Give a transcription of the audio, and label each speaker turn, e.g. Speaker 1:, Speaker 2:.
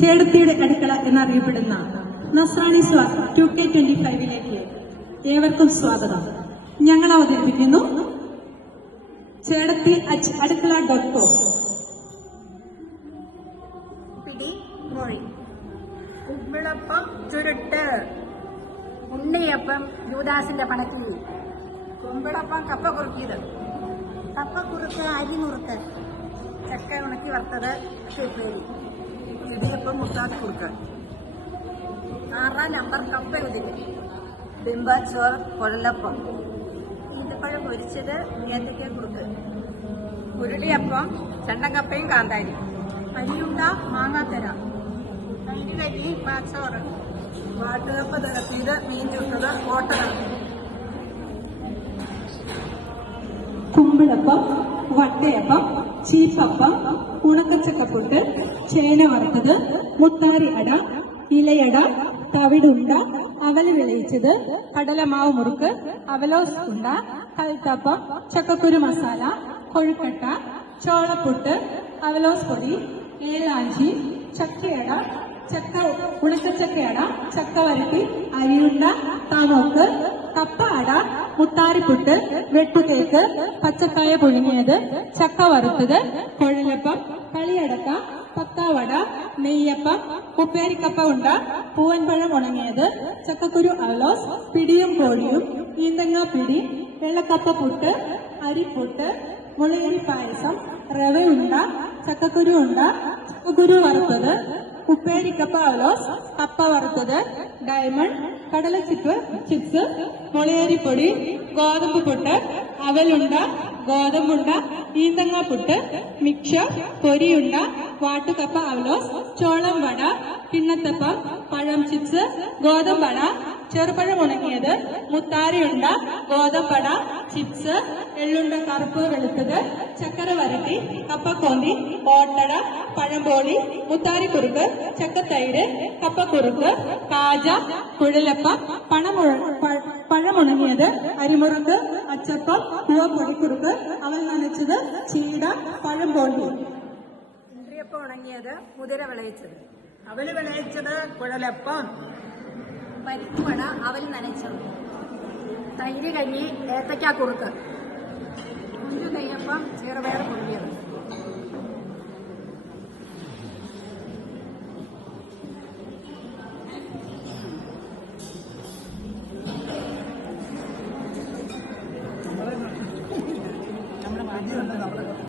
Speaker 1: ചേടത്തിയുടെ അടുക്കള എന്നറിയപ്പെടുന്ന നസ്രാണി സ്വാദ് ടു കെ ട്വന്റി ഫൈവിലേക്ക് ഏവർക്കും സ്വാഗതം. ഞങ്ങൾ അവതരിപ്പിക്കുന്നു ചേടത്തി അടുക്കള ഡോട്ട് കോം.
Speaker 2: പിടി മൊഴി കുമ്പിളപ്പം ചുരുട്ട്. ഉണ്ണിയപ്പം യൂദാസിന്റെ പണത്തിൽ കുമ്പിളപ്പം കപ്പ കുറുക്കിയത്. കപ്പ കുറുക്ക് അരി നുറുക്ക്. ചക്ക ഉണക്കി വറുത്തത് ഉപ്പേരി ഇടിയപ്പം മുത്താത്തി കൊടുക്കാൻ. ആറാം നമ്പർ കപ്പ ബിംബാച്ചോർ ബിംബ ചോർ കൊഴലപ്പം. ഈന്തപ്പഴം പൊരിച്ചത് ഏത്തയ്ക്ക കുറുക്ക് ഉരുളിയപ്പം ചണ്ടക്കപ്പയും കാന്താരി. അരിയുണ്ട മാങ്ങാത്തര. കരി പാച്ചോറ്. വാട്ടുകപ്പ് തിരത്തിയത് മീൻ ചുട്ടത് ഓട്ടണം
Speaker 1: കുമ്പിളപ്പം വട്ടയപ്പം ചീപ്പപ്പം ഉണക്കച്ചക്കപ്പൊട്ട് ചേന വറുത്തത് മുത്താരി അട ഇലയട തവിടുണ്ട അവൽ വിളയിച്ചത് കടലമാവ് മുറുക്ക് അവലോസ് ഉണ്ട കൽത്തപ്പം ചക്കക്കുരു മസാല കൊഴുക്കട്ട ചോളപ്പൊട്ട് അവലോസ് പൊടി ഏലാഞ്ചി ചക്കയട ചക്ക ഉണക്കച്ചക്കയട ചക്ക വരട്ടി അരിയുണ്ട താമോക്ക് കപ്പ മുട്ടാരിപ്പുട്ട് വെട്ടുകേക്ക് പച്ചക്കായ പുഴുങ്ങിയത് ചക്ക വറുത്തത് കൊഴലപ്പം കളിയടക്ക പക്കാവട നെയ്യപ്പം ഉപ്പേരിക്കപ്പ ഉണ്ട പൂവൻപഴം ഉണങ്ങിയത് ചക്കക്കുരു അലോസ് പിടിയും കോഴിയും ഈന്തങ്ങ പിടി വെള്ളക്കപ്പ പുട്ട് അരിപ്പുട്ട് മുളയരി പായസം റവയുണ്ട ചക്കക്കുരു ഉണ്ട ചക്കക്കുരു വറുത്തത് ഉപ്പേരിക്കപ്പ അലോസ് കപ്പ വറുത്തത് ഡയമണ്ട് കടല ചിപ്പ് ചിപ്സ് മുളയരിപ്പൊടി ഗോതമ്പ് പുട്ട് അവലുണ്ട ഗോതമ്പുണ്ട ഈന്തങ്ങ പുട്ട് മിക്സർ പൊരിയുണ്ട വാട്ടുകപ്പ അവലോസ് ചോളം വട കിണ്ണത്തപ്പം പഴം ചിപ്സ് ഗോതമ്പട ചെറുപഴം ഉണങ്ങിയത് മുത്താരിയുണ്ട ഗോതമ്പട ചിപ്സ് എള്ളുണ്ട കറുപ്പ് വെളുത്തത് ചക്കര വരട്ടി കപ്പക്കോന്തി ഓട്ടട പഴംപോളി മുത്താരിക്കുറുക്ക് ചക്കത്തൈര് കപ്പക്കുറുക്ക് കാജ കുഴലപ്പ പണമുഴ പഴമുണങ്ങിയത് അരിമുറുക്ക് അച്ചപ്പം പൂവപ്പൊടിക്കുറുക്ക് അവൽ നനച്ചത് ചീട പഴംപോളി.
Speaker 2: ഉണങ്ങിയത് മുതിര വിളയിച്ചത്.
Speaker 3: അവൽ വിളയിച്ചത് കുഴലപ്പം.
Speaker 2: പരിപ്പുവട അവൽ നനച്ചത്. തൈര് കഞ്ഞി ഏത്തക്ക കുറുക്ക് കുഞ്ഞു നെയ്യപ്പം ചെറുപയർ കുറുകിയത് നമ്മുടെ മാറ്റി നമ്മുടെ